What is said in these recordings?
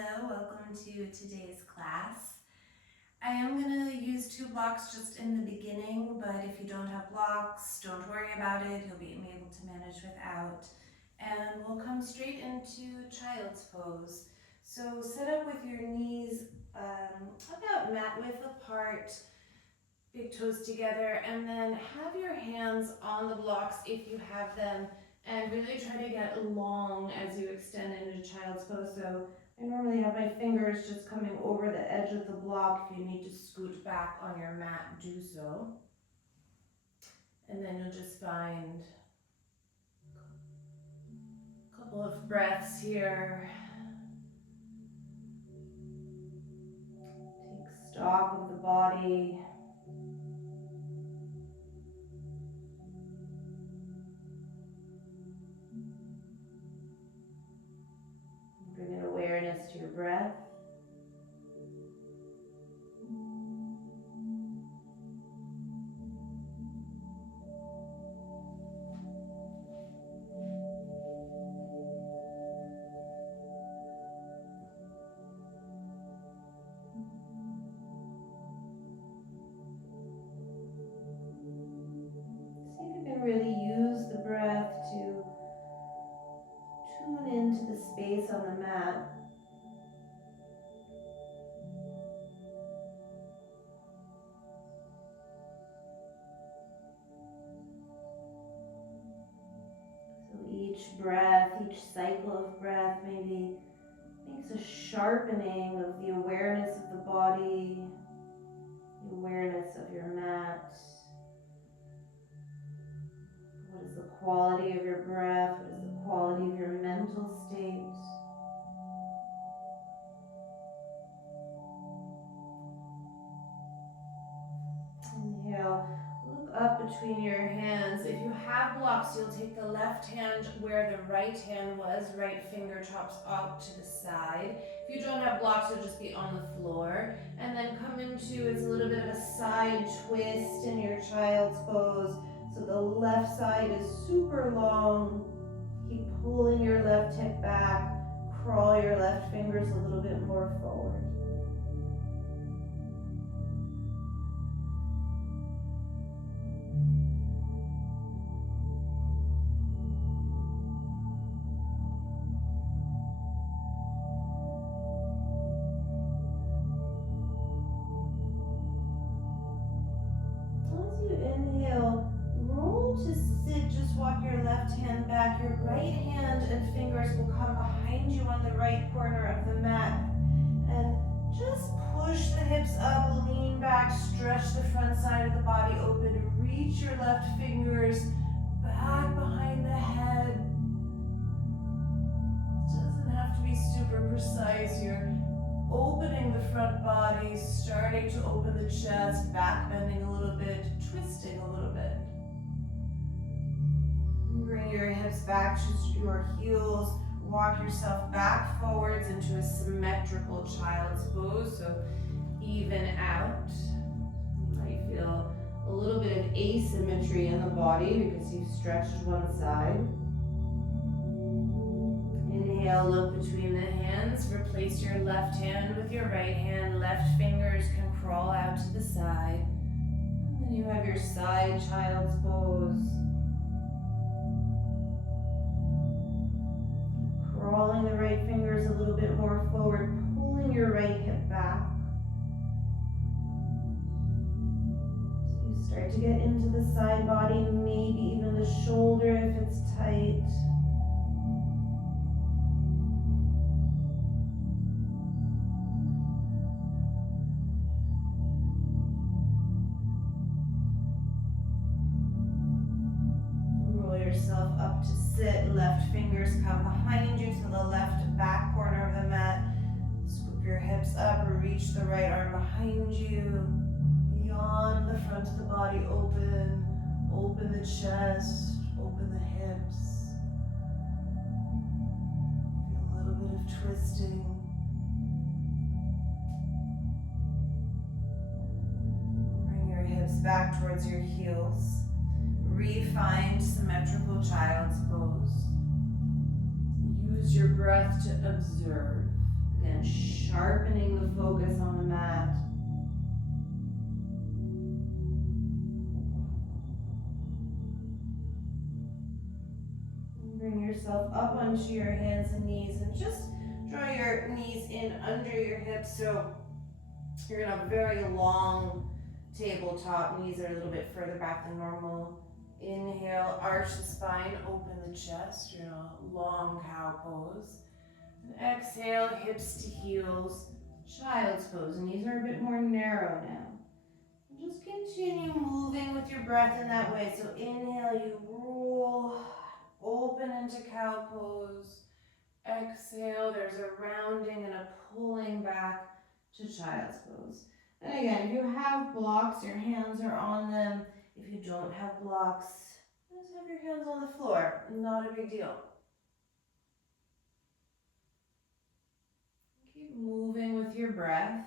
Hello, welcome to today's class. I am going to use 2 blocks just in the beginning, but if you don't have blocks, don't worry about it. You'll be able to manage without. And we'll come straight into child's pose. So sit up with your knees about mat width apart, big toes together, and then have your hands on the blocks if you have them, and really try to get long as you extend into child's pose. So I normally have my fingers just coming over the edge of the block. If you need to scoot back on your mat, do so. And then you'll just find a couple of breaths here. Take stock of the body. Bring an awareness to your breath. See if you can really use the breath to tune into the space on the mat. Each breath, each cycle of breath maybe makes a sharpening of the awareness of the body, the awareness of your mat. What is the quality of your breath? What is the quality of your mental state? Inhale. Look up between your hands. If you have blocks, you'll take the left hand where the right hand was, right fingertips out to the side. If you don't have blocks, you'll just be on the floor. And then come into, it's a little bit of a side twist in your child's pose. So the left side is super long. Keep pulling your left hip back. Crawl your left fingers a little bit more forward. Walk your left hand back. Your right hand and fingers will come behind you on the right corner of the mat. And just push the hips up, lean back, stretch the front side of the body open. Reach your left fingers back behind the head. It doesn't have to be super precise. You're opening the front body, starting to open the chest, back bending a little bit, twisting a little bit. Bring your hips back to your heels. Walk yourself back forwards into a symmetrical child's pose. So even out. You might feel a little bit of asymmetry in the body because you've stretched one side. Inhale, look between the hands. Replace your left hand with your right hand. Left fingers can crawl out to the side. And then you have your side child's pose. Crawling the right fingers a little bit more forward, pulling your right hip back. So you start to get into the side body, maybe even the shoulder if it's tight. Roll yourself up to sit, left fingers come behind you to the left back corner of the mat. Scoop your hips up, reach the right arm behind you. Yawn the front of the body open. Open the chest, open the hips. Feel a little bit of twisting. Bring your hips back towards your heels. Refined symmetrical child's pose. Use your breath to observe Again, sharpening the focus on the mat. Bring yourself up onto your hands and knees and just draw your knees in under your hips so you're in a very long tabletop. Knees are a little bit further back than normal. Inhale, arch the spine, open the chest. You're in a long cow pose. And exhale, hips to heels, child's pose. Knees are a bit more narrow now. And just continue moving with your breath in that way. So inhale, you roll, open into cow pose. Exhale, there's a rounding and a pulling back to child's pose. And again, if you have blocks, your hands are on them. If you don't have blocks, just have your hands on the floor. Not a big deal. Keep moving with your breath.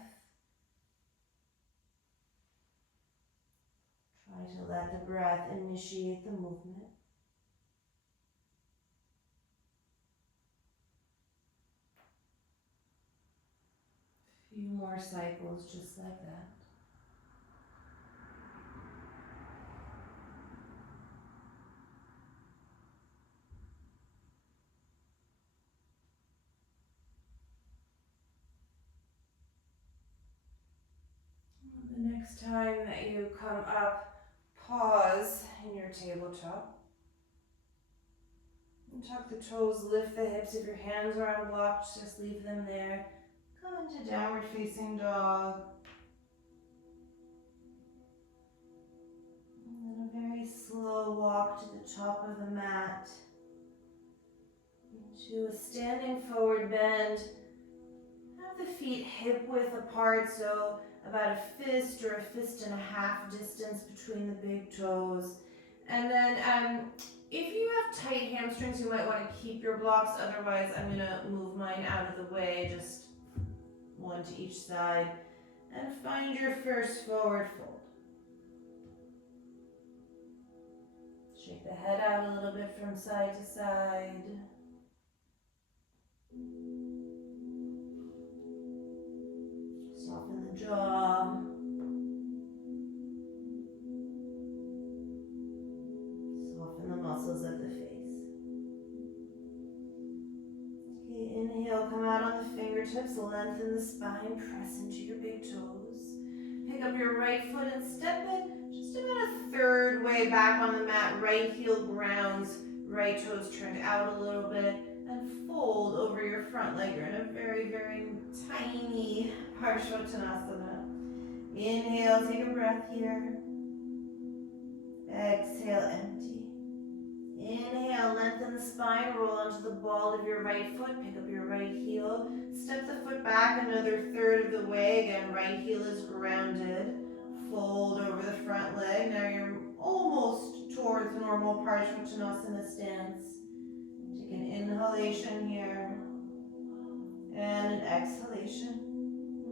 Try to let the breath initiate the movement. A few more cycles just like that. The next time that you come up, pause in your tabletop. And tuck the toes, lift the hips. If your hands are unblocked, just leave them there. Come into downward facing dog. And then a very slow walk to the top of the mat. Into a standing forward bend. Have the feet hip width apart, so about a fist or a fist and a half distance between the big toes. And then if you have tight hamstrings, you might want to keep your blocks. Otherwise, I'm going to move mine out of the way, just one to each side. And find your first forward fold. Shake the head out a little bit from side to side. Soften the jaw. Soften the muscles of the face. Okay, inhale, come out on the fingertips, lengthen the spine, press into your big toes. Pick up your right foot and step it just about a third way back on the mat. Right heel grounds, right toes turned out a little bit, and fold over your front leg. You're in a very, very tiny Parshvottanasana. Inhale, take a breath here. Exhale, empty. Inhale, lengthen the spine, roll onto the ball of your right foot, pick up your right heel, step the foot back another third of the way. Again, right heel is grounded. Fold over the front leg. Now you're almost towards normal Parshvottanasana stance. Take an inhalation here and an exhalation.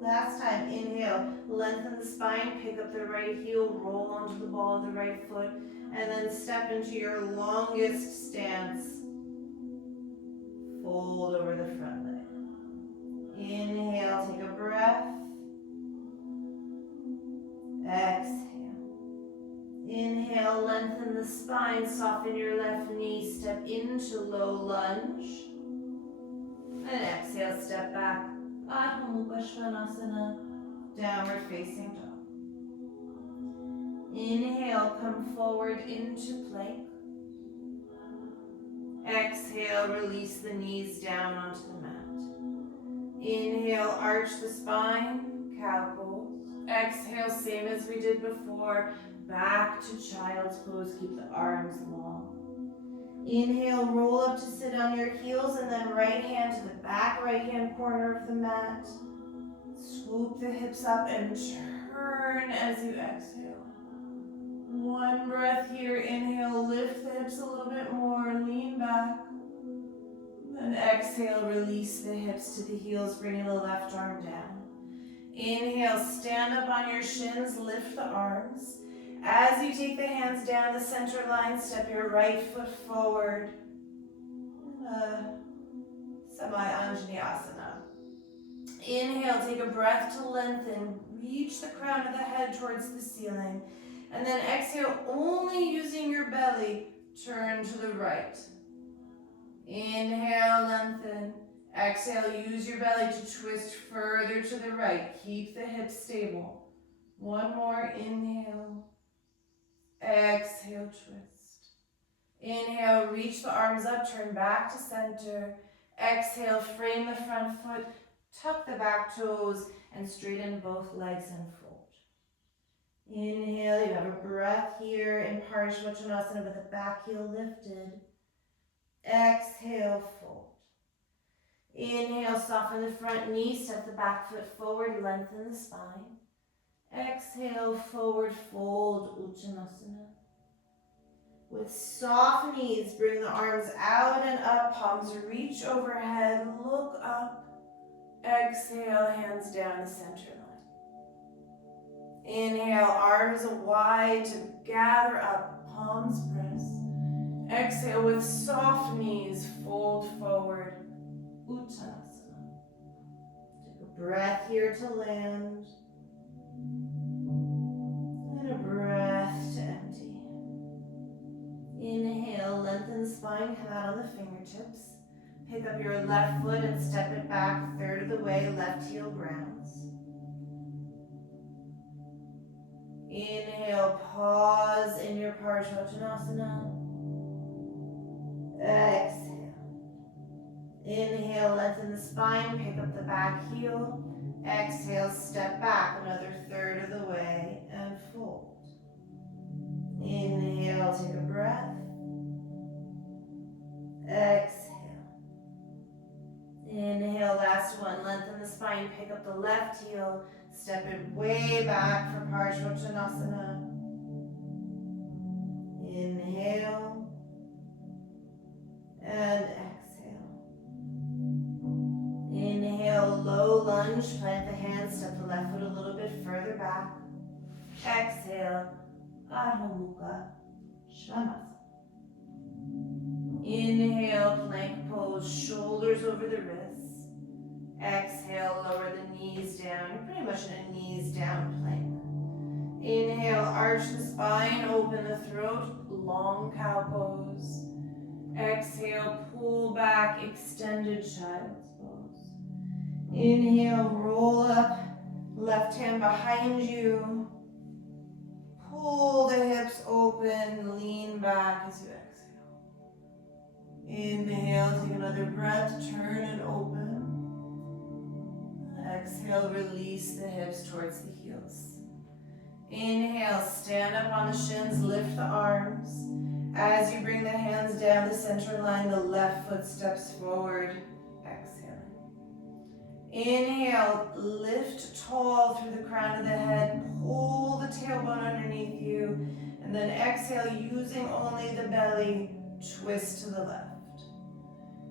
Last time, inhale, lengthen the spine, pick up the right heel, roll onto the ball of the right foot, and then step into your longest stance. Fold over the front leg. Inhale, take a breath. Exhale. Inhale, lengthen the spine, soften your left knee, step into low lunge. And exhale, step back. Adho Mukha Svanasana, downward facing dog. Inhale, come forward into plank. Exhale, release the knees down onto the mat. Inhale, arch the spine, cow pose. Exhale, same as we did before, back to child's pose. Keep the arms long. Inhale, roll up to sit on your heels, and then right hand to the back right hand corner of the mat. Swoop the hips up and turn as you exhale. One breath here. Inhale, lift the hips a little bit more, lean back. Then exhale, release the hips to the heels, bringing the left arm down. Inhale, stand up on your shins, lift the arms. As you take the hands down the center line, step your right foot forward. Semi-Anjaneyasana. Inhale, take a breath to lengthen. Reach the crown of the head towards the ceiling. And then exhale, only using your belly, turn to the right. Inhale, lengthen. Exhale, use your belly to twist further to the right. Keep the hips stable. One more, inhale. Exhale, twist. Inhale, reach the arms up, turn back to center. Exhale, frame the front foot, tuck the back toes, and straighten both legs and fold. Inhale, you have a breath here in Parishvottanasana with the back heel lifted. Exhale, fold. Inhale, soften the front knee, step the back foot forward, lengthen the spine. Exhale, forward fold, Uttanasana. With soft knees, bring the arms out and up, palms reach overhead, look up. Exhale, hands down the center line. Inhale, arms wide to gather up, palms press. Exhale, with soft knees, fold forward, Uttanasana. Take a breath here to land. And a breath to empty. Inhale, lengthen the spine, come out on the fingertips. Pick up your left foot and step it back a third of the way, left heel grounds. Inhale, pause in your Parishvottanasana. Exhale. Inhale, lengthen the spine, pick up the back heel. Exhale, step back another third of the way and fold. Inhale, take a breath. Exhale. Inhale, last one. Lengthen the spine, pick up the left heel, step it way back for Parishvottanasana. Inhale and exhale. Inhale, low lunge, plant the hands, step the left foot a little bit further back. Exhale, Adho Mukha Svanasana. Inhale, plank pose, shoulders over the wrists. Exhale, lower the knees down. You're pretty much in a knees down plank. Inhale, arch the spine, open the throat, long cow pose. Exhale, pull back, extended child's pose. Inhale, roll up, left hand behind you. Pull the hips open, lean back as you exhale. Inhale, take another breath, turn and open. Exhale, release the hips towards the heels. Inhale, stand up on the shins, lift the arms. As you bring the hands down the center line, the left foot steps forward, exhaling. Inhale, lift tall through the crown of the head, pull the tailbone underneath you, and then exhale, using only the belly, twist to the left.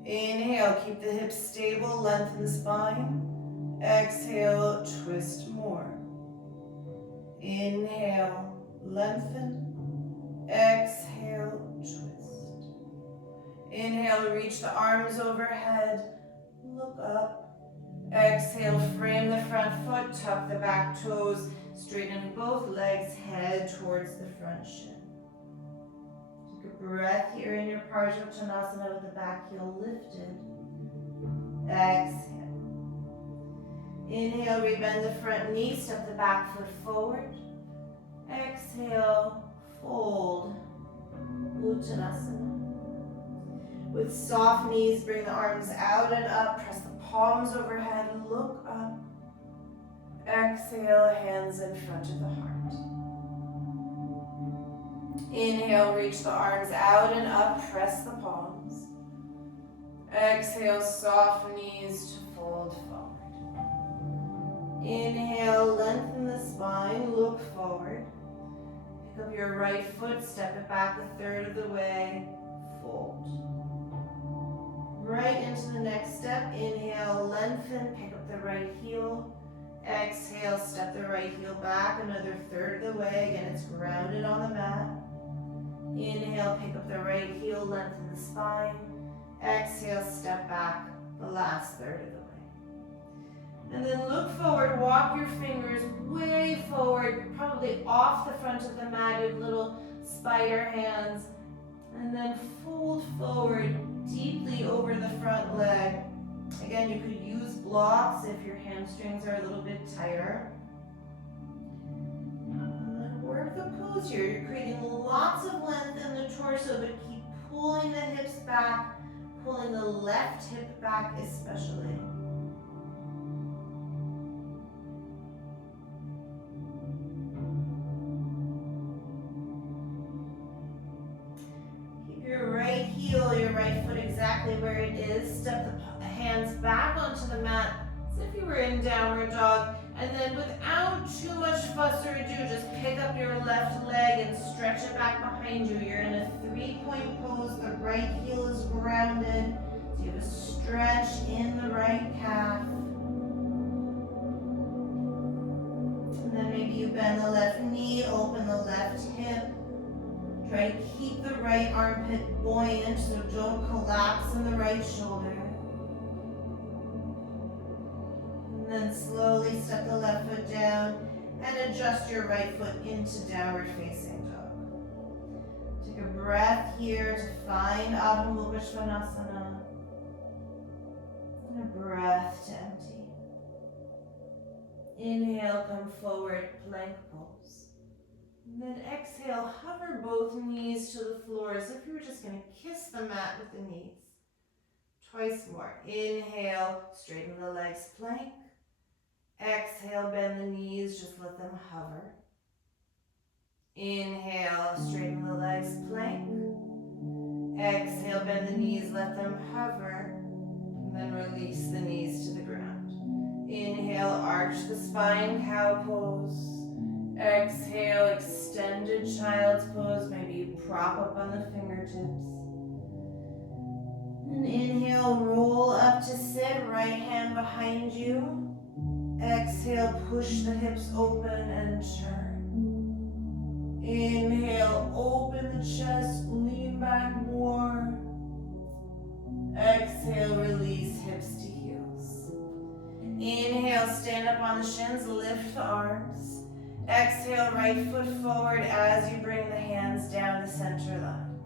Inhale, keep the hips stable, lengthen the spine. Exhale, twist more. Inhale, lengthen. Exhale, twist. Inhale, reach the arms overhead, look up. Exhale, frame the front foot, tuck the back toes, straighten both legs, head towards the front shin. Take a breath here in your Parishvottanasana with the back heel lifted. Exhale. Inhale, rebend the front knee, step the back foot forward. Exhale, fold, Uttanasana. With soft knees, bring the arms out and up, press the palms overhead, look up. Exhale, hands in front of the heart. Inhale, reach the arms out and up, press the palms. Exhale, soft knees to fold forward. Inhale, lengthen the spine, look forward. Pick up your right foot, step it back a third of the way, fold. Right into the next step, inhale, lengthen, pick up the right heel. Exhale, step the right heel back another third of the way. Again, it's grounded on the mat. Inhale, pick up the right heel, lengthen the spine. Exhale, step back the last third of the way. And walk your fingers way forward, probably off the front of the mat. You have little spider hands. And then fold forward deeply over the front leg. Again, you could use blocks if your hamstrings are a little bit tighter. And then work the pose here. You're creating lots of length in the torso, but keep pulling the hips back, pulling the left hip back especially. Your right heel, your right foot exactly where it is. Step the hands back onto the mat as if you were in downward dog. And then without too much fuss or ado, just pick up your left leg and stretch it back behind you. You're in a 3-point pose. The right heel is grounded. So you have a stretch in the right calf. And then maybe you bend the left knee, open the left hip. Try to keep the right armpit buoyant, so don't collapse in the right shoulder. And then slowly step the left foot down and adjust your right foot into downward facing dog. Take a breath here to find Adho Mukha Svanasana. And a breath to empty. Inhale, come forward, plank pose. And then exhale, hover both knees to the floor as if you were just going to kiss the mat with the knees. Twice more. Inhale, straighten the legs, plank. Exhale, bend the knees, just let them hover. Inhale, straighten the legs, plank. Exhale, bend the knees, let them hover. And then release the knees to the ground. Inhale, arch the spine, cow pose. Exhale, extended child's pose. Maybe you prop up on the fingertips. And inhale, roll up to sit, right hand behind you. Exhale, push the hips open and turn. Inhale, open the chest, lean back more. Exhale, release hips to heels. Inhale, stand up on the shins, lift the arms. Exhale, right foot forward as you bring the hands down the center line.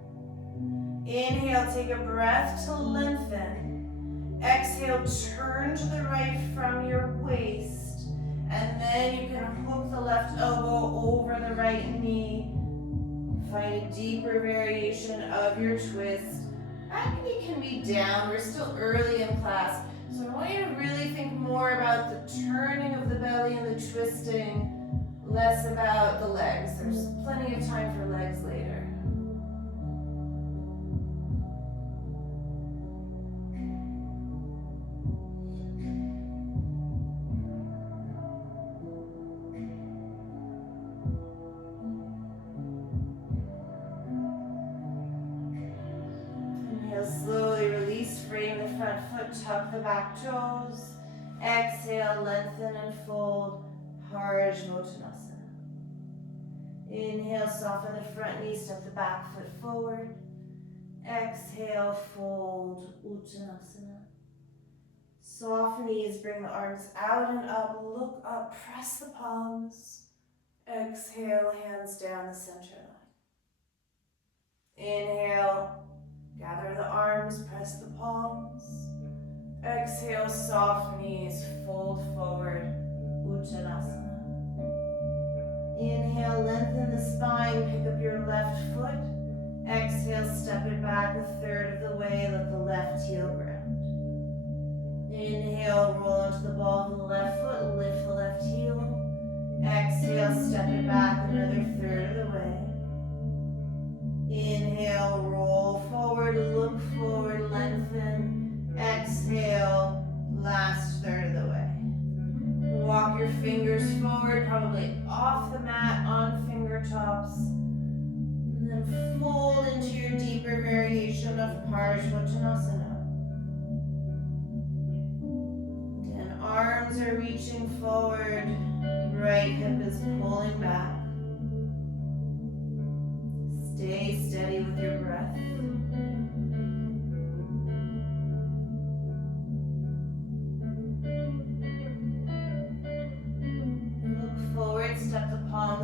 Inhale, take a breath to lengthen. Exhale, turn to the right from your waist. And then you can hook the left elbow over the right knee. Find a deeper variation of your twist. Back knee can be down. We're still early in class. So I want you to really think more about the turning of the belly and the twisting. Less about the legs. There's plenty of time for legs later. Inhale, slowly release, frame the front foot, tuck the back toes. Exhale, lengthen and fold. Parshvottanasana. Inhale, soften the front knee, step the back foot forward. Exhale, fold, Uttanasana. Soft knees, bring the arms out and up, look up, press the palms. Exhale, hands down the center line. Inhale, gather the arms, press the palms. Exhale, soft knees, fold forward, Uttanasana. Inhale, lengthen the spine, pick up your left foot. Exhale, step it back a third of the way, let the left heel ground. Inhale, roll onto the ball of the left foot, lift the left heel. Exhale, step it back another third of the way. Inhale, roll forward, look forward, lengthen. Exhale, last third of the way. Walk your fingers forward, probably off the mat on finger tops. And then fold into your deeper variation of Parshvottanasana. And arms are reaching forward, right hip is pulling back. Stay steady with your breath.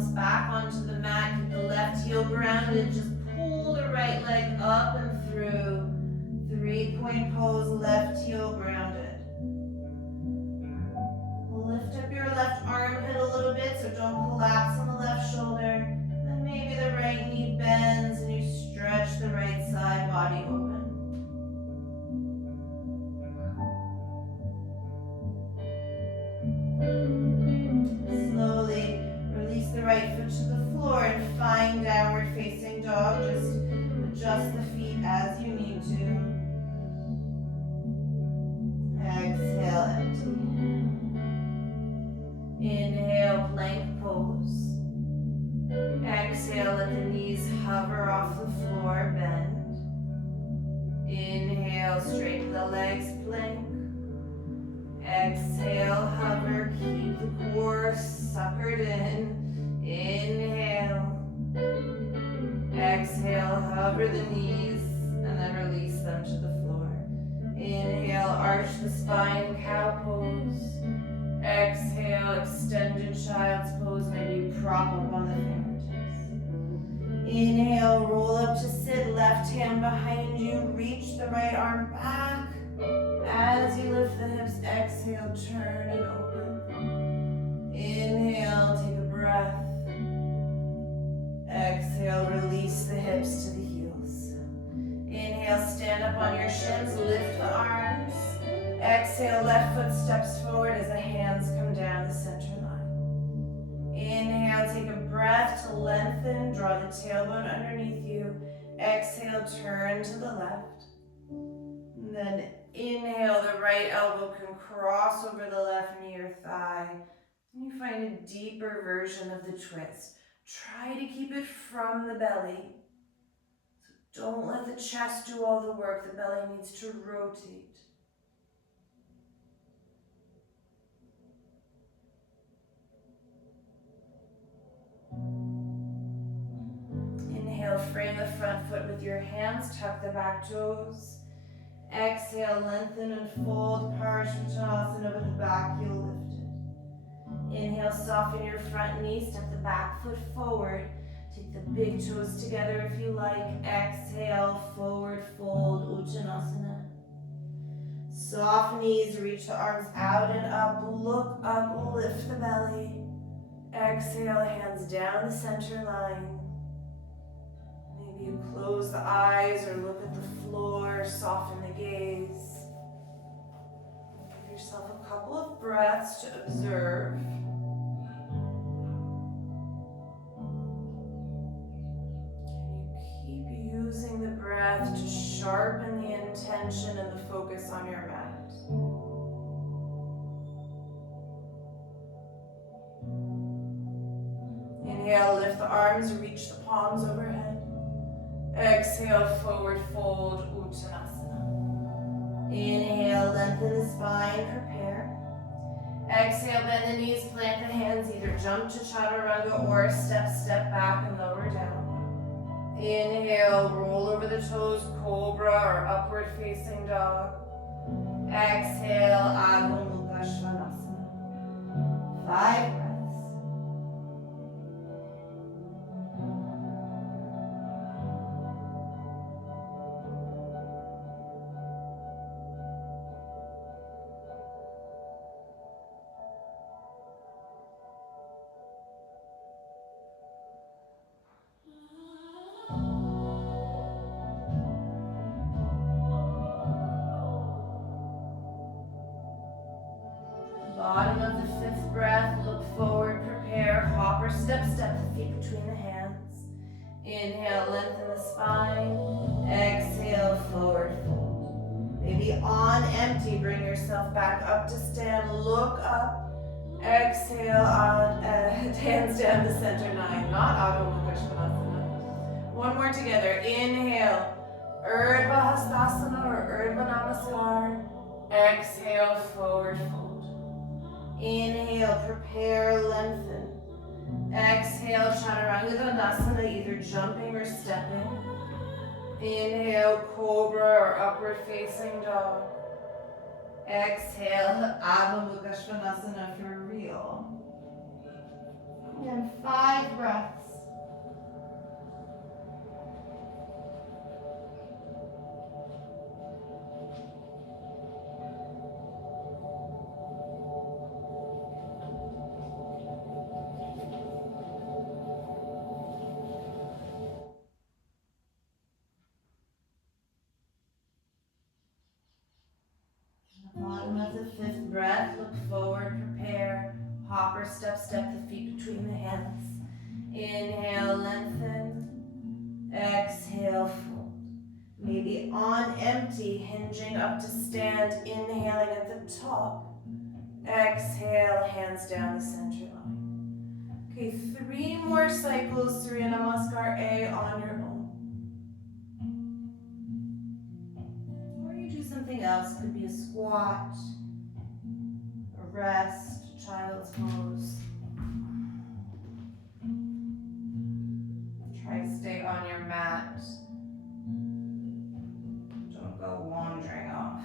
palms back onto the mat. Keep the left heel grounded. Just pull the right leg up and through. 3-point pose, left heel grounded. Lift up your left armpit a little bit so don't collapse on the left shoulder. Then maybe the right knee bends and you stretch the right side body open. Slowly release the right foot to the floor and find downward facing dog. Just adjust the feet as you need to. Exhale, empty. Inhale, plank pose. Exhale, let the knees hover off the floor, bend. Inhale, straighten the legs, plank. Exhale, hover, keep the core suckered in. Inhale. Exhale, hover the knees, and then release them to the floor. Inhale, arch the spine, cow pose. Exhale, extended child's pose, maybe prop up on the fingertips. Inhale, roll up to sit, left hand behind you, reach the right arm back. As you lift the hips, exhale, turn and open. Inhale, take a breath. Exhale, release the hips to the heels. Inhale, stand up on your shins, lift the arms. Exhale, left foot steps forward as the hands come down the center line. Inhale, take a breath to lengthen, draw the tailbone underneath you. Exhale, turn to the left. And then inhale, the right elbow can cross over the left knee or thigh. And you find a deeper version of the twist. Try to keep it from the belly. So don't let the chest do all the work. The belly needs to rotate. Inhale, frame the front foot with your hands, tuck the back toes. Exhale, lengthen and fold, Parshvanasana with the back heel lifted. Inhale, soften your front knee, step the back foot forward. Take the big toes together if you like. Exhale, forward fold, Uttanasana. Soft knees, reach the arms out and up, look up, lift the belly. Exhale, hands down the center line. Maybe you close the eyes or look at the floor, soften the gaze. Give yourself a couple of breaths to observe. Can you keep using the breath to sharpen the intention and the focus on your mat? Inhale, lift the arms, reach the palms overhead. Exhale, forward fold, Uttanasana. Inhale, lengthen the spine, prepare. Exhale, bend the knees, plant the hands, either jump to chaturanga or step back and lower down. Inhale, roll over the toes, cobra or upward facing dog. Exhale, Adho Mukha Svanasana. 5 breaths. Bottom of the 5th breath, look forward, prepare, hop or step the feet between the hands. Inhale, lengthen the spine. Exhale, forward fold. Maybe on empty, bring yourself back up to stand, look up. Exhale, hands down the center line, not Adho Mukha Svanasana. One more together, inhale, Urdhva Hastasana or Urdhva Namaskar. Exhale, forward fold. Inhale, prepare, lengthen. Exhale, Chaturanga Dandasana, either jumping or stepping. Inhale, Cobra or upward facing dog. Exhale, Adho Mukha Svanasana for real. And 5 breaths. Bottom of the 5th breath, look forward, prepare. Hopper, step, step the feet between the hands. Inhale, lengthen. Exhale, fold. Maybe on empty, hinging up to stand, inhaling at the top. Exhale, hands down the center line. Okay, 3 more cycles, Surya Namaskar A on your own. Or you do something else, could be a squat, a rest, a child's pose. Try to stay on your mat. Don't go wandering off.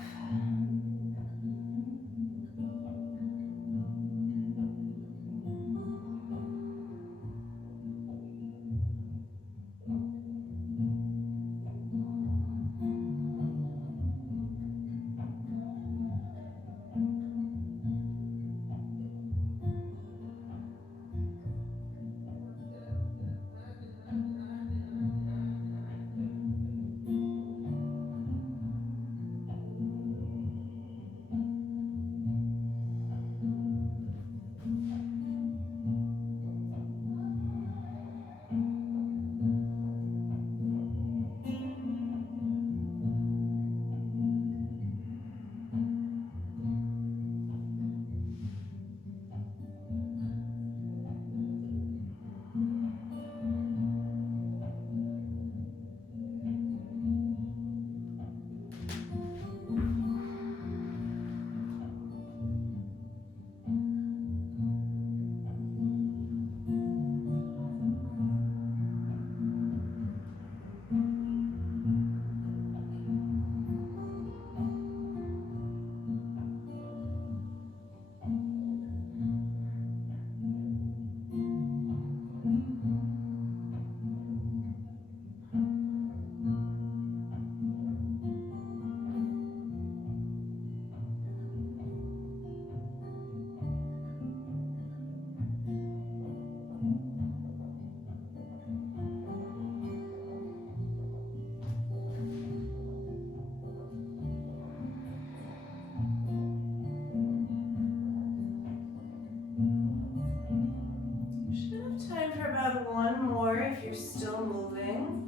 Time for about 1 more if you're still moving.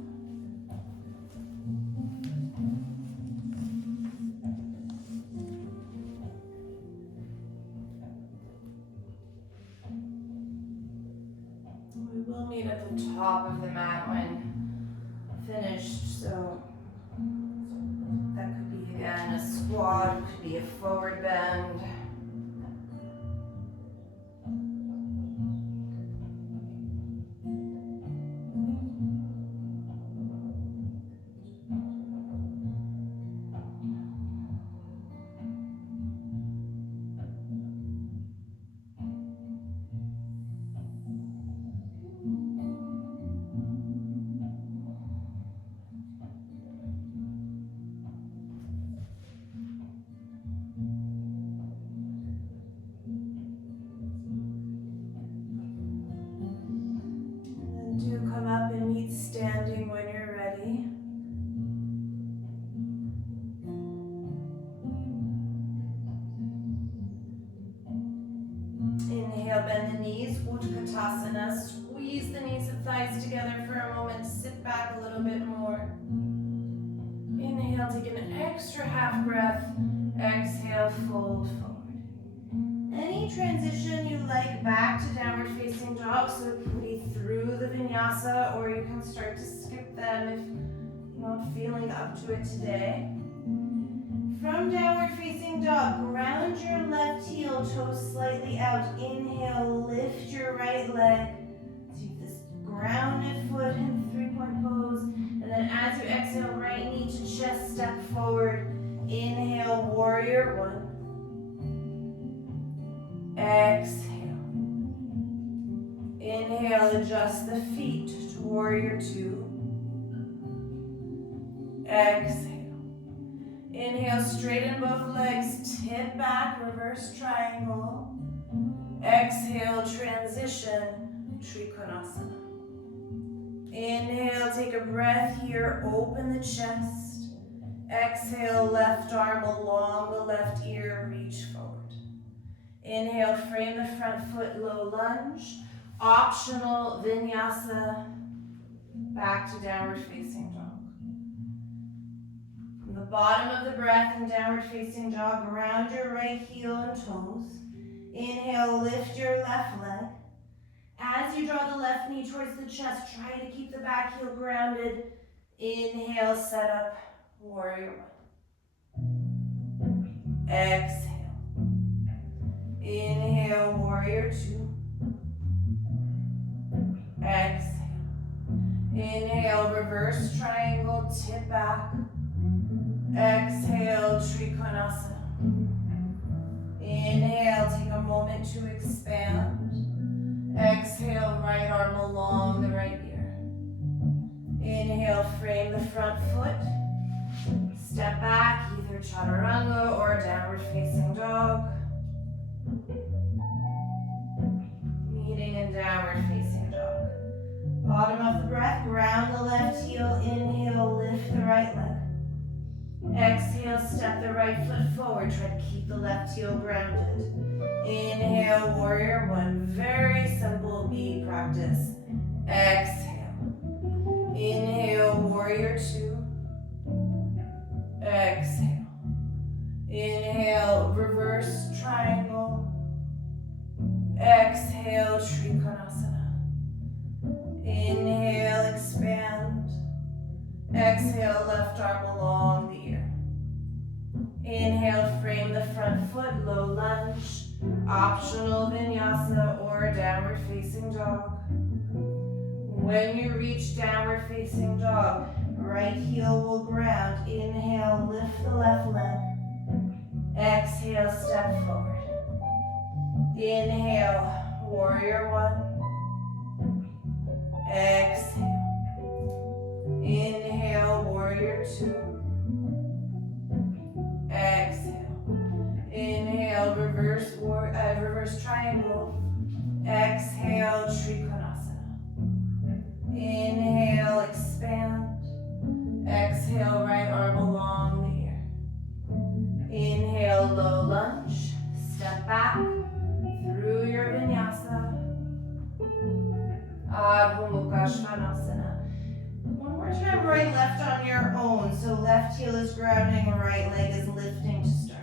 We will meet at the top of the mat when finished, so that could be again a squat, could be a forward bend. Do come up and meet standing when you're ready. Inhale, bend the knees, Utkatasana. Squeeze the knees and thighs together for a moment. Sit back a little bit more. Inhale, take an extra half breath. Exhale, fold forward. Any transition you like back to downward facing dog, so it can be through the vinyasa, or you can start to skip them if you're not feeling up to it today. From downward facing dog, ground your left heel, toes slightly out. Inhale, lift your right leg. So you have this grounded foot in 3-point pose. And then as you exhale, right knee to chest, step forward. Inhale, warrior 1. Exhale. Inhale, adjust the feet to warrior two. Exhale. Inhale, straighten both legs, tip back, reverse triangle. Exhale, transition, Trikonasana. Inhale, take a breath here, open the chest. Exhale, left arm along the left ear, reach forward. Inhale, frame the front foot, low lunge. Optional vinyasa, back to downward facing dog. From the bottom of the breath in downward facing dog, ground your right heel and toes. Inhale, lift your left leg. As you draw the left knee towards the chest, try to keep the back heel grounded. Inhale, set up, warrior one. Exhale. Inhale, warrior two. Exhale. Inhale, reverse triangle, tip back. Exhale, Trikonasana. Inhale, take a moment to expand. Exhale, right arm along the right ear. Inhale, frame the front foot. Step back, either chaturanga or downward facing dog. Meeting in downward facing dog. Bottom of the breath, ground the left heel. Inhale, lift the right leg. Exhale, step the right foot forward. Try to keep the left heel grounded. Inhale, warrior one. Very simple bead practice. Exhale. Inhale, warrior two. Exhale. Inhale, reverse triangle. Exhale, Trikonasana. Inhale, expand. Exhale, left arm along the ear. Inhale, frame the front foot, low lunge. Optional vinyasa or downward facing dog. When you reach downward facing dog, right heel will ground. Inhale, lift the left leg. Exhale, step forward. Inhale, warrior one. Exhale. Inhale, warrior two. Exhale. Inhale, reverse triangle. Exhale, Trikonasana. Inhale, expand. Exhale, right arm along the ear. Inhale, low lunge. Step back through your vinyasa. Adho Mukha Svanasana. One more time, right, left on your own. So left heel is grounding, right leg is lifting to start.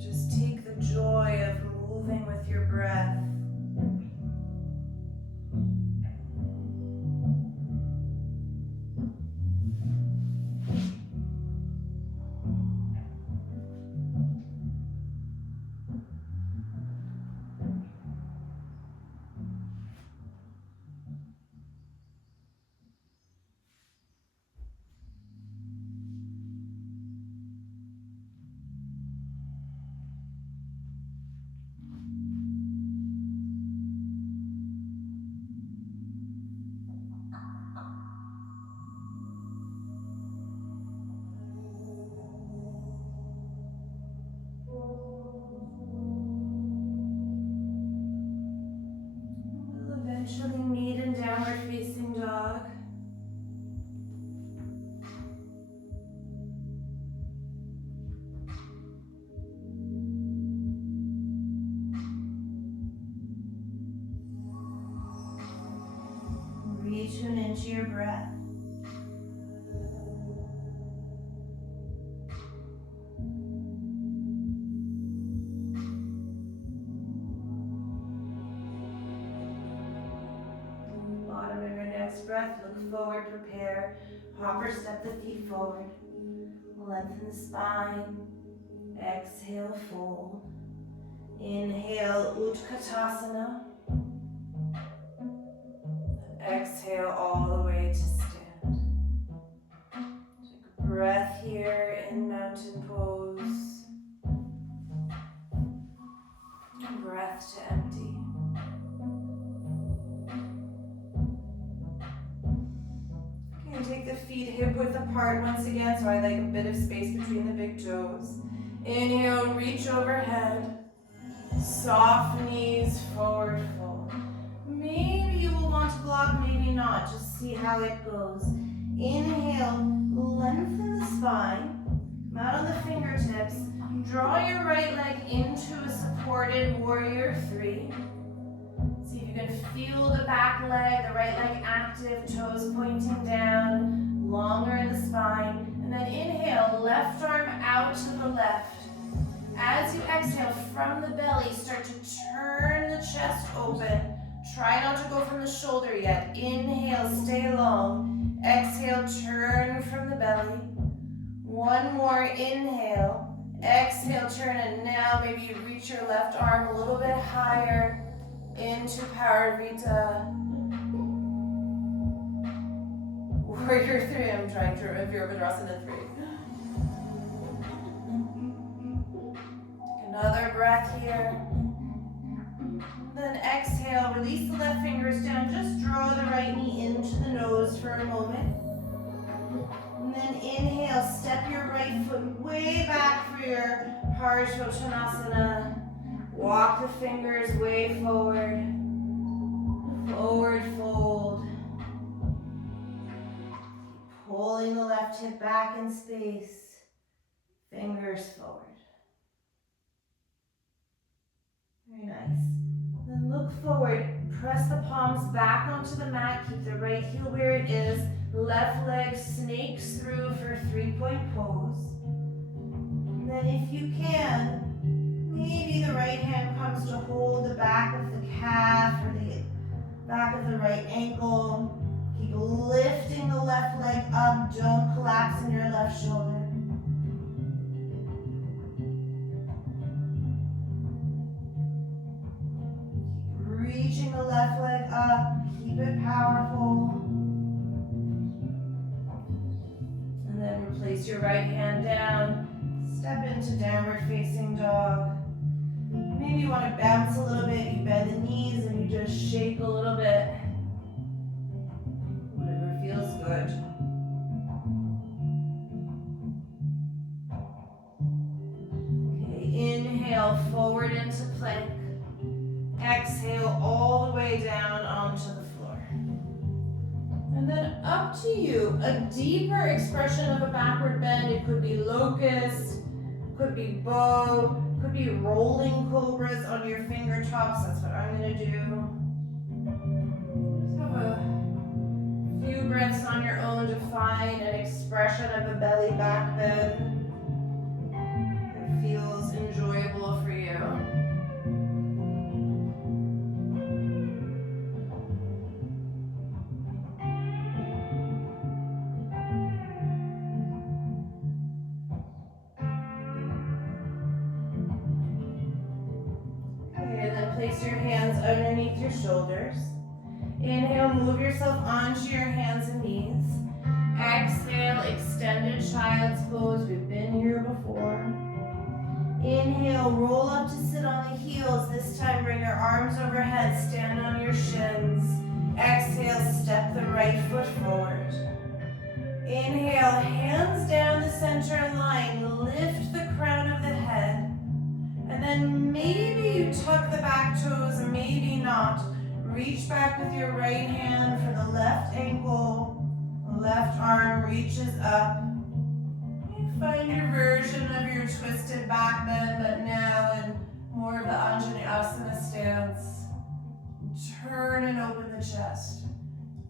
Just take the joy of moving with your breath. We'll eventually meet in downward facing dog. Retune into your breath. Bottom of your next breath, look forward, prepare. Hopper, step the feet forward. Lengthen the spine. Exhale, fold. Inhale, Utkatasana. Exhale all the way to stand. Take a breath here in mountain pose. And breath to empty. Okay, take the feet hip width apart once again, so I like a bit of space between the big toes. Inhale, reach overhead. Soft knees, forward fold. Maybe you will want to block, maybe not. Just see how it goes. Inhale, lengthen the spine. Come out on the fingertips. Draw your right leg into a supported warrior three. See if you can feel the back leg, the right leg active, toes pointing down, longer in the spine. And then inhale, left arm out to the left. As you exhale from the belly, start to turn the chest open. Try not to go from the shoulder yet. Inhale, stay long. Exhale, turn from the belly. One more inhale. Exhale, turn, and now maybe you reach your left arm a little bit higher into Paravita. Warrior three, I'm trying to remember Virabhadrasana 3. Another breath here. Then exhale, release the left fingers down. Just draw the right knee into the nose for a moment. And then inhale, step your right foot way back for your Parishvottanasana. Walk the fingers way forward. Forward fold. Pulling the left hip back in space. Fingers forward. Very nice. Then look forward. Press the palms back onto the mat. Keep the right heel where it is. Left leg snakes through for three-point pose. And then if you can, maybe the right hand comes to hold the back of the calf or the back of the right ankle. Keep lifting the left leg up. Don't collapse in your left shoulder. Reaching the left leg up, keep it powerful. And then replace your right hand down. Step into downward facing dog. Maybe you want to bounce a little bit. You bend the knees and you just shake a little bit. Whatever feels good. Okay, inhale forward into plank. Exhale all the way down onto the floor. And then up to you, a deeper expression of a backward bend. It could be locust, could be bow, could be rolling cobras on your finger tops. That's what I'm going to do. Just have a few breaths on your own to find an expression of a belly back bend that feels enjoyable for you. Place your hands underneath your shoulders. Inhale, move yourself onto your hands and knees. Exhale, extended child's pose. We've been here before. Inhale, roll up to sit on the heels. This time, bring your arms overhead. Stand on your shins. Exhale, step the right foot forward. Inhale, hands down the center line. Lift the crown of the head. And then maybe you tuck the back toes, maybe not. Reach back with your right hand for the left ankle. Left arm reaches up. You find your version of your twisted back bend, but now in more of the Anjaneyasana stance. Turn and open the chest.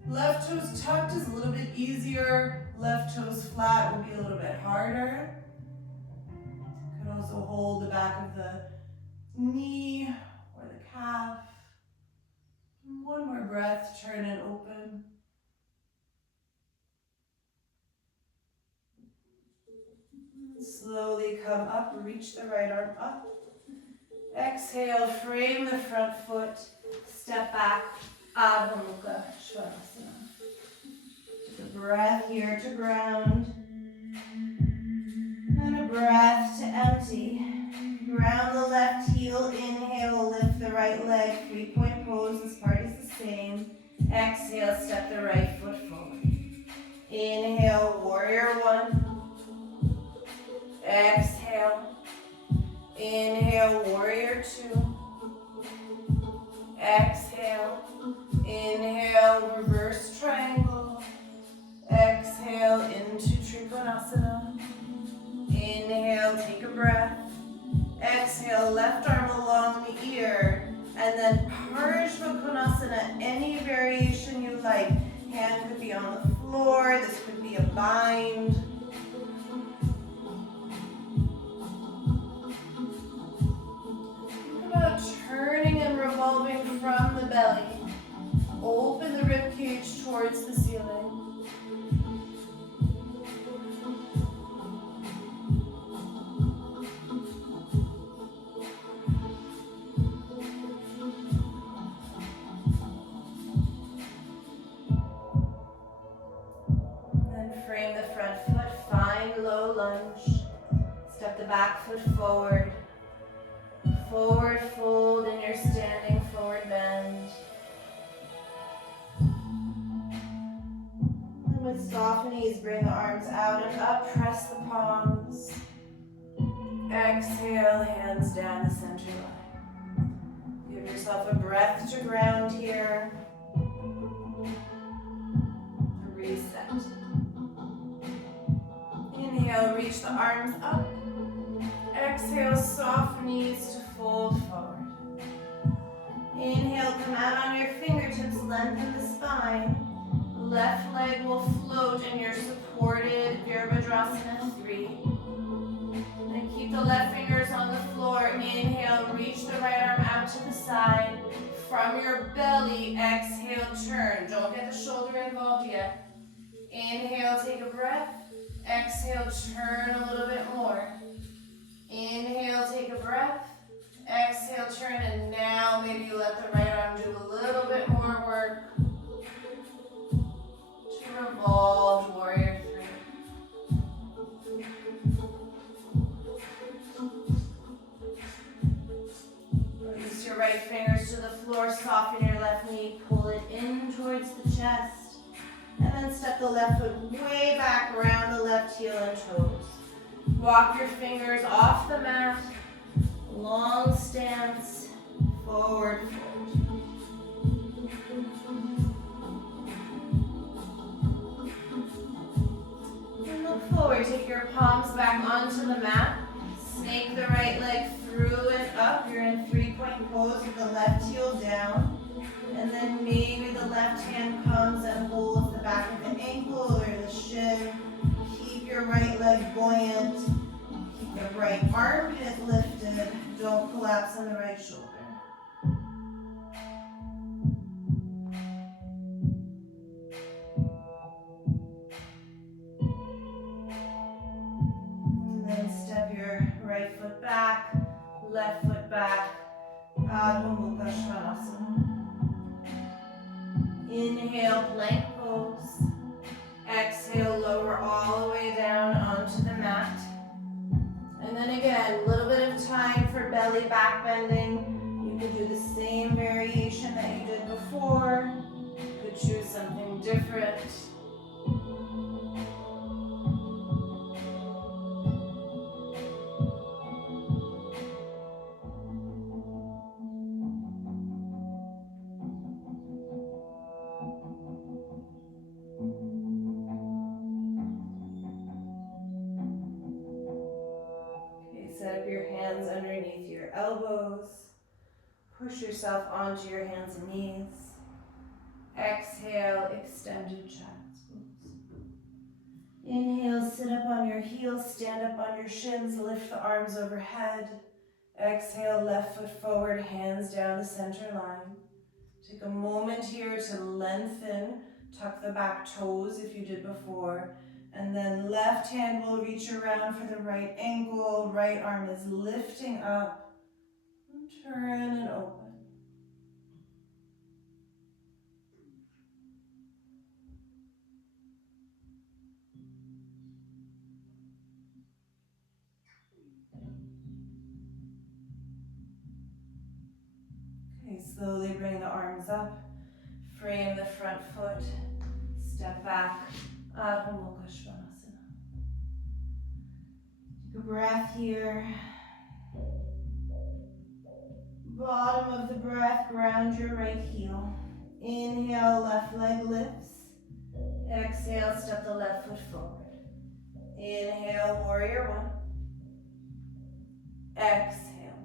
Left toes tucked is a little bit easier. Left toes flat will be a little bit harder. You can also hold the back of the knee or the calf. One more breath, turn and open. Slowly come up, reach the right arm up. Exhale, frame the front foot, step back, Adho Mukha Svanasana. Take a breath here to ground, and a breath to empty. Ground the left heel, inhale, lift the right leg, 3-point pose, this part is the same. Exhale, step the right foot forward. Inhale, warrior one. Exhale. Inhale, warrior two. Exhale. Inhale, reverse triangle. Exhale into Trikonasana. Inhale, take a breath. Exhale, left arm along the ear. And then Parshva Konasana, any variation you like. Hand could be on the floor, this could be a bind. Think about turning and revolving from the belly. Open the rib cage towards the ceiling. Frame the front foot, find low lunge. Step the back foot forward. Forward fold in your standing forward bend. And with soft knees, bring the arms out and up, press the palms. Exhale, hands down the center line. Give yourself a breath to ground here. Reset. Inhale, reach the arms up. Exhale, soft knees to fold forward. Inhale, come out on your fingertips, lengthen the spine. Left leg will float in your supported Virabhadrasana 3. Then keep the left fingers on the floor. Inhale, reach the right arm out to the side. From your belly, exhale, turn. Don't get the shoulder involved yet. Inhale, take a breath. Exhale, turn a little bit more. Inhale, take a breath. Exhale, turn, and now maybe let the right arm do a little bit more work to revolve warrior 3. Release your right fingers to the floor, soften your left knee, pull it in towards the chest. And then step the left foot way back around the left heel and toes. Walk your fingers off the mat. Long stance, forward fold. And look forward, take your palms back onto the mat. Snake the right leg through and up. You're in 3-point pose with the left heel down. And then maybe the left hand comes and holds the back of the ankle or the shin. Keep your right leg buoyant. Keep the right armpit lifted. Don't collapse on the right shoulder. And then step your right foot back, left foot back. Adho Mukha Svanasana. Inhale, plank pose. Exhale, lower all the way down onto the mat. And then again, a little bit of time for belly back bending. You could do the same variation that you did before. You could choose something different. Set up your hands underneath your elbows. Push yourself onto your hands and knees. Exhale, extended chest. Inhale, sit up on your heels, stand up on your shins, lift the arms overhead. Exhale, left foot forward, hands down the center line. Take a moment here to lengthen. Tuck the back toes if you did before. And then left hand will reach around for the right ankle. Right arm is lifting up. Turn and open. Okay, slowly bring the arms up. Frame the front foot. Step back. Adho Mukha Svanasana. Take a breath here. Bottom of the breath, ground your right heel. Inhale, left leg lifts. Exhale, step the left foot forward. Inhale, warrior one. Exhale.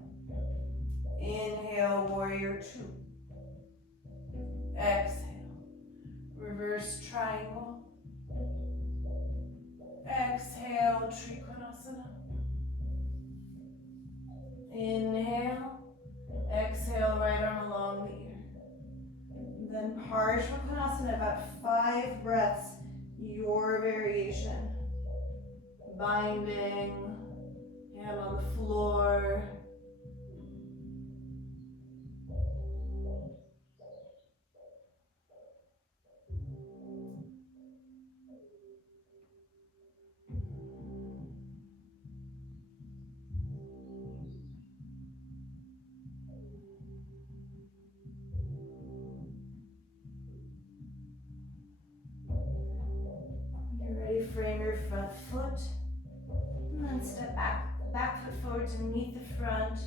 Inhale, warrior two. Exhale. Reverse triangle. Exhale, Trikonasana. Inhale. Exhale, right arm along the ear. Then Parshvakonasana, about 5 breaths, your variation. Binding, hand on the floor. When you're ready, frame your front foot. And then step back. Back foot forward to meet the front.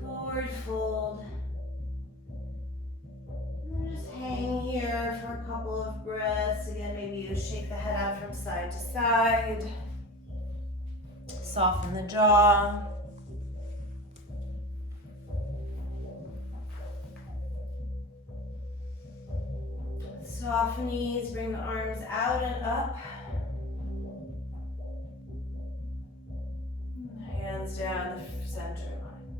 Forward fold. And then just hang here for a couple of breaths. Again, maybe you shake the head out from side to side. Soften the jaw. Soft knees, bring the arms out and up. Hands down the center line.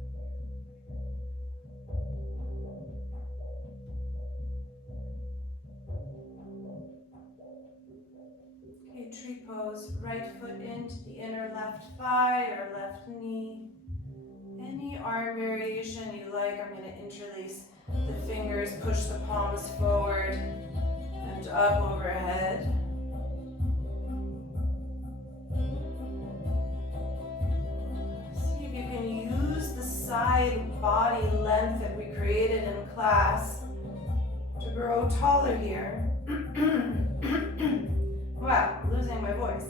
Okay, tree pose. Right foot into the inner left thigh or left knee. Any arm variation you like. I'm going to interlace the fingers, push the palms forward and up overhead. See if you can use the side body length that we created in class to grow taller here. Wow, losing my voice.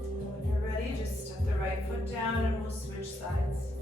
When you're ready, just step the right foot down and we'll switch sides.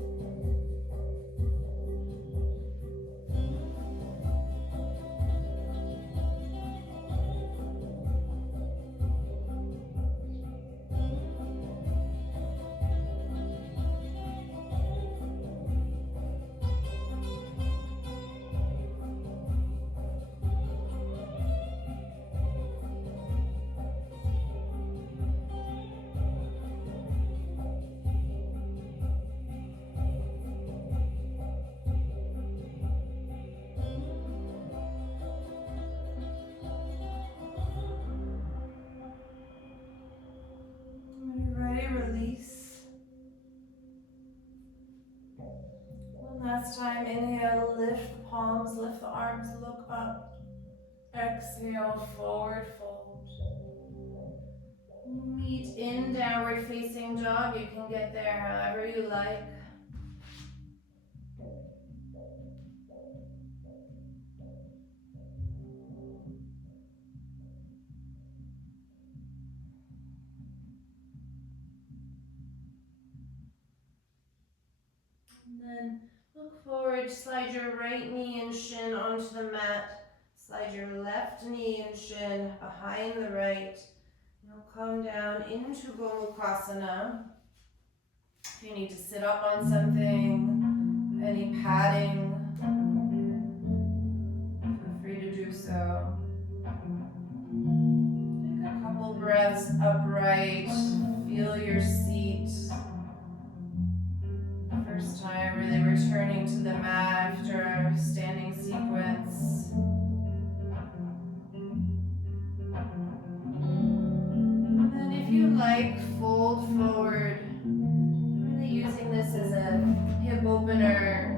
When you're ready, release. One last time, inhale, lift the palms, lift the arms, look up. Exhale, forward fold. Meet in downward facing dog. You can get there however you like. And then look forward, slide your right knee and shin onto the mat. Slide your left knee and shin behind the right. You'll come down into Gomukhasana. If you need to sit up on something, any padding, feel free to do so. Take a couple breaths upright. feel your seat. First time really returning to the mat after our standing sequence. And then if you like, fold forward. Really using this as a hip opener.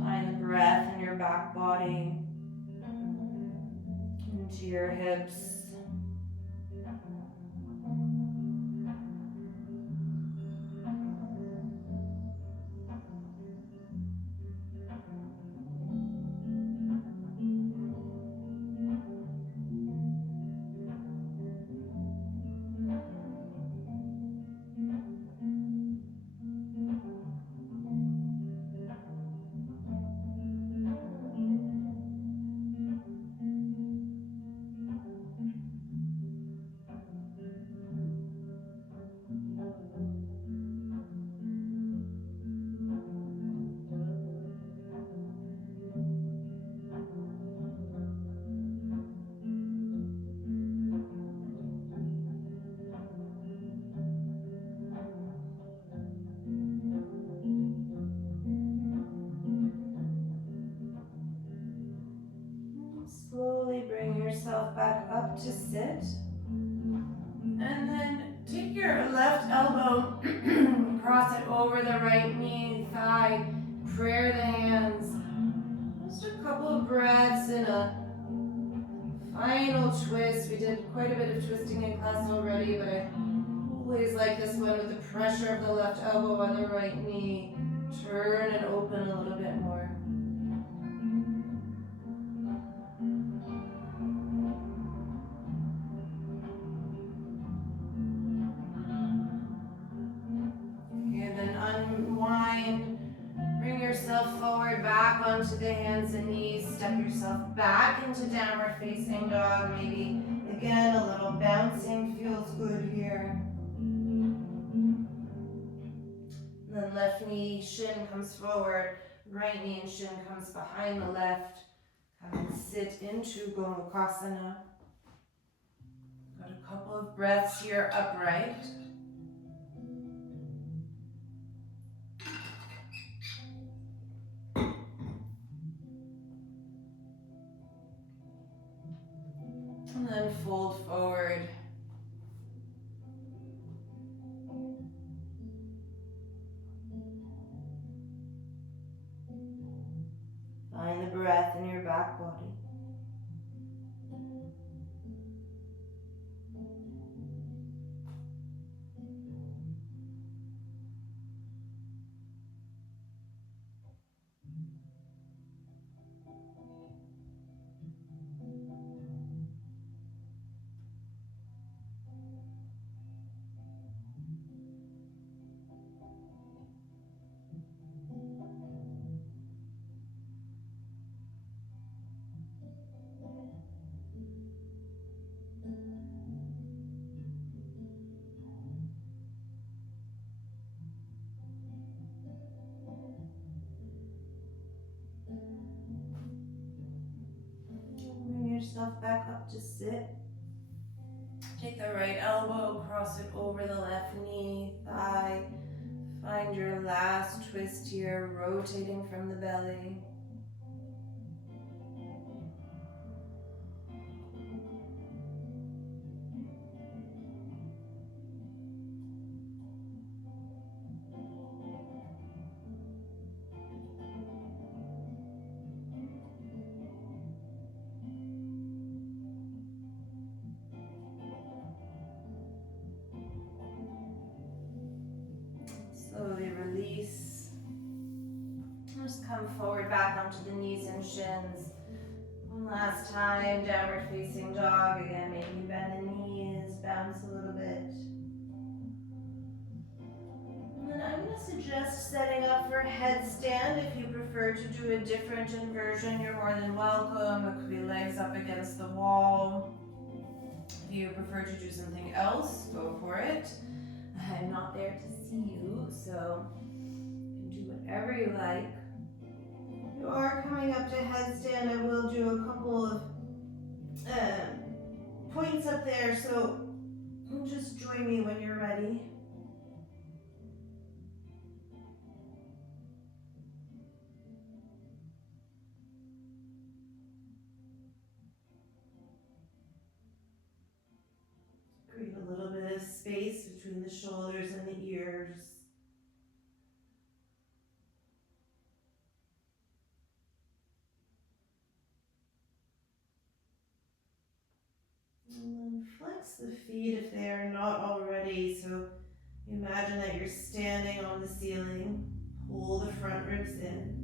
Find the breath in your back body, into your hips. Slowly bring yourself back up to sit. And then take your left elbow, cross it over the right knee, thigh, prayer the hands. Just a couple of breaths in a final twist. We did quite a bit of twisting in class already, but I always like this one with the pressure of the left elbow on the right knee. Turn and open a little bit more. And then unwind. Bring yourself forward, back onto the hands and knees. Step yourself back into downward facing dog. Maybe, again, a little bouncing feels good here. And then left knee, shin comes forward. Right knee and shin comes behind the left. Come and sit into Gomukhasana. Got a couple of breaths here upright. And then fold forward. Find the breath in your back body. Bring yourself back up to sit. Take the right elbow, cross it over the left knee, thigh. Find your last twist here, rotating from the belly. Slowly release. Just come forward back onto the knees and shins. One last time, downward facing dog. Again, maybe bend the knees, bounce a little bit. And then I'm going to suggest setting up for headstand. If you prefer to do a different inversion, you're more than welcome. It could be legs up against the wall. If you prefer to do something else, go for it. I'm not there to see you, so whatever you like. If you are coming up to headstand, I will do a couple of points up there, so just join me when you're ready. Create a little bit of space between the shoulders and the ears. And then flex the feet if they are not already. So imagine that you're standing on the ceiling. Pull the front ribs in.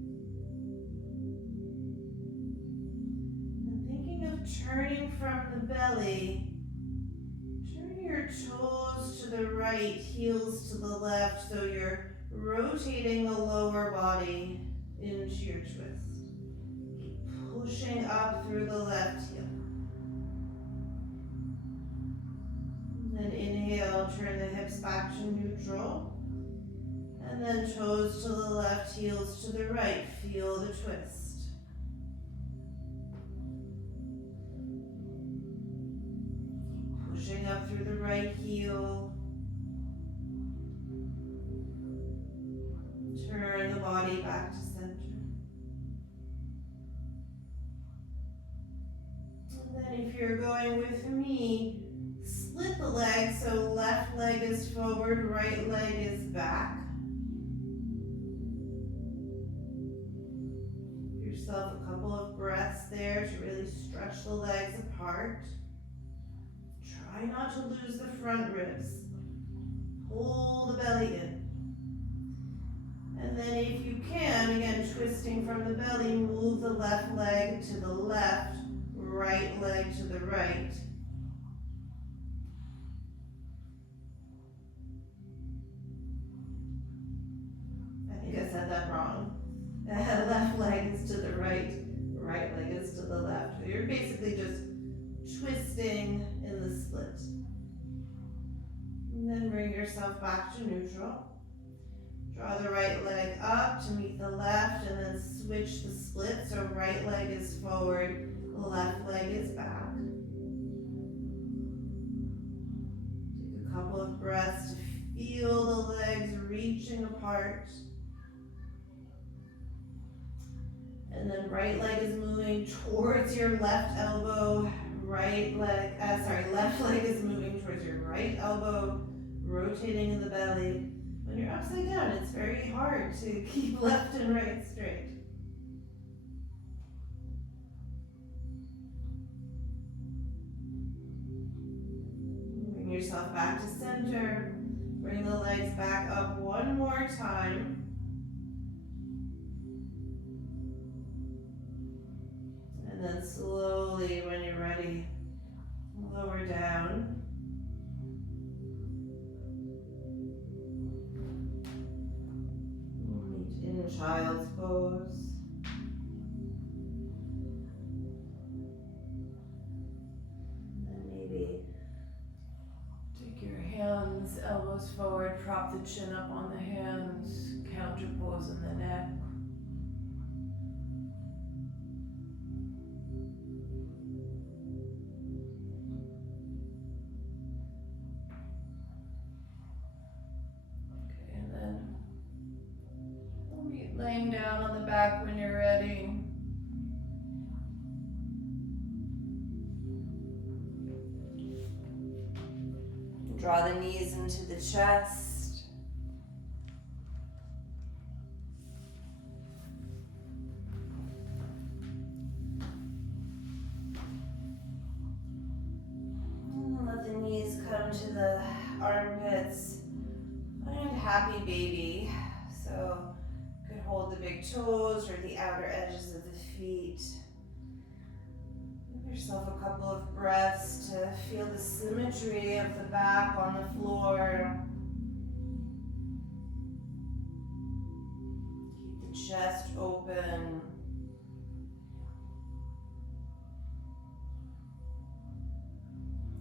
And thinking of turning from the belly, turn your toes to the right, heels to the left, so you're rotating the lower body into your twist. Keep pushing up through the left heel. Then inhale, turn the hips back to neutral. And then toes to the left, heels to the right. Feel the twist. Keep pushing up through the right heel. Turn the body back to center. And then if you're going with me, split the legs, so left leg is forward, right leg is back. Give yourself a couple of breaths there to really stretch the legs apart. Try not to lose the front ribs. Pull the belly in. And then if you can, again, twisting from the belly, move the left leg to the left, right leg to the right. I think I said that wrong. Left leg is to the right, right leg is to the left. You're basically just twisting in the split. And then bring yourself back to neutral. Draw the right leg up to meet the left and then switch the split. So right leg is forward, left leg is back. Take a couple of breaths to feel the legs reaching apart. And then right leg is moving towards your left elbow, left leg is moving towards your right elbow, rotating in the belly. When you're upside down, it's very hard to keep left and right straight. Bring yourself back to center. Bring the legs back up one more time. And then slowly, when you're ready, lower down. Meet in child's pose. And then maybe take your hands, elbows forward, prop the chin up on the hands, counter pose in the neck. Laying down on the back when you're ready. Draw the knees into the chest. And let the knees come to the armpits. Find happy baby. So hold the big toes or the outer edges of the feet. Give yourself a couple of breaths to feel the symmetry of the back on the floor. Keep the chest open.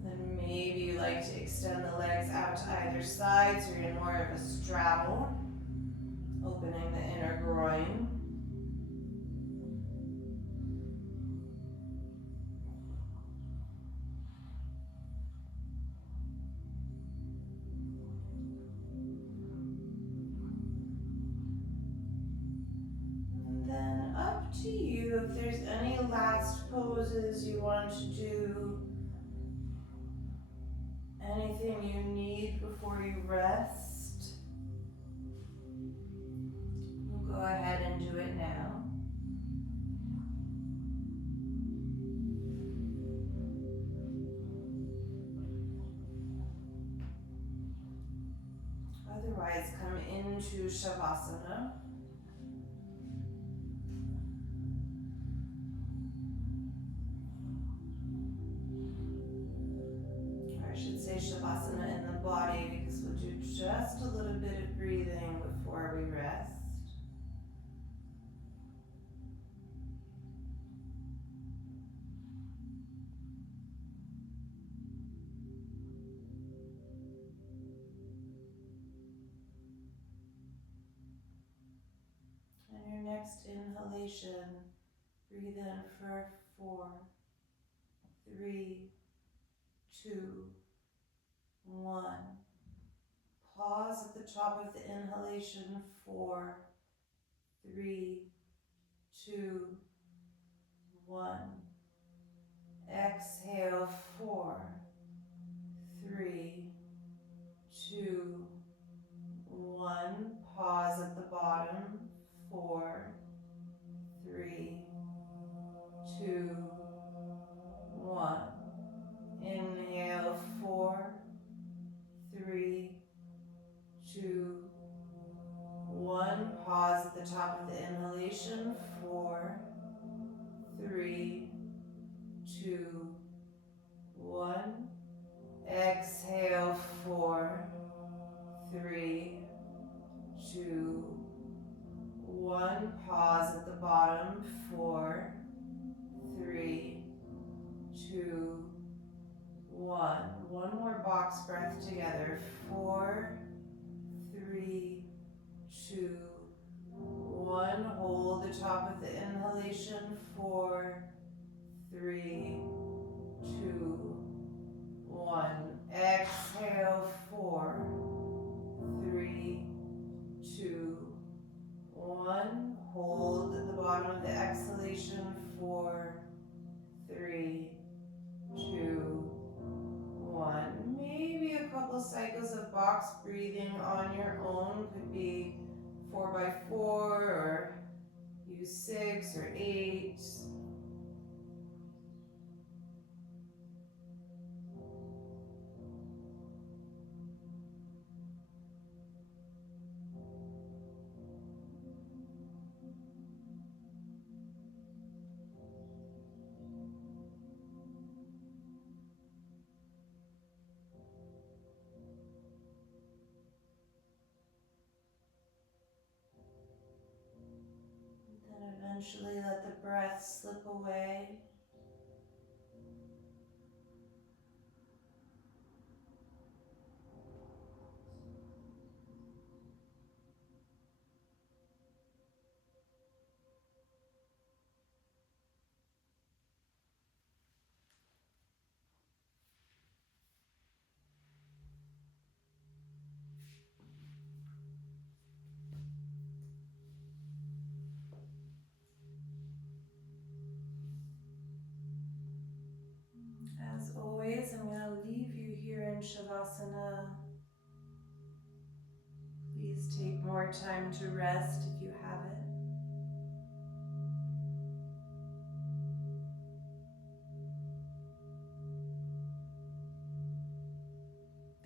Then maybe you like to extend the legs out to either side so you're in more of a straddle. Opening the inner groin. And then up to you if there's any last poses you want to do. Anything you need before you rest. We'll go ahead and do it now. Otherwise, come into Shavasana. Or I should say Shavasana in the body, because we'll do just a little bit of breathing before we rest. And your next inhalation, breathe in for 4, 3, 2, 1. Pause at the top of the inhalation, 4, 3, 2, 1. Exhale, 4, 3, 2, 1. Pause at the bottom, 4, 3, 2, 1. Inhale, 4, 3, 2, 1. Pause at the top of the inhalation, 4, 3, 2, 1. Exhale, 4, 3, 2, 1. Pause at the bottom, 4, 3, 2, 1. One more box breath together. 4, 3, 2, 1. Hold the top of the inhalation. 4, 3, 2, 1. Exhale. 4, 3, 2, 1. Hold at the bottom of the exhalation. 4, 3, 2, 1. Maybe a couple cycles of box breathing on your own. Could be 4x4 or use 6 or 8. Then eventually let the breath slip away. As always, I'm going to leave you here in Shavasana. Please take more time to rest if you have it.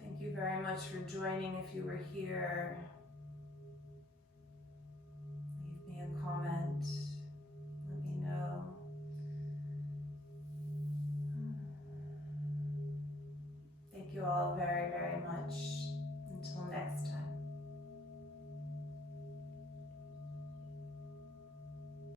Thank you very much for joining. If you were here, leave me a comment. Let me know. Thank you all very, very much.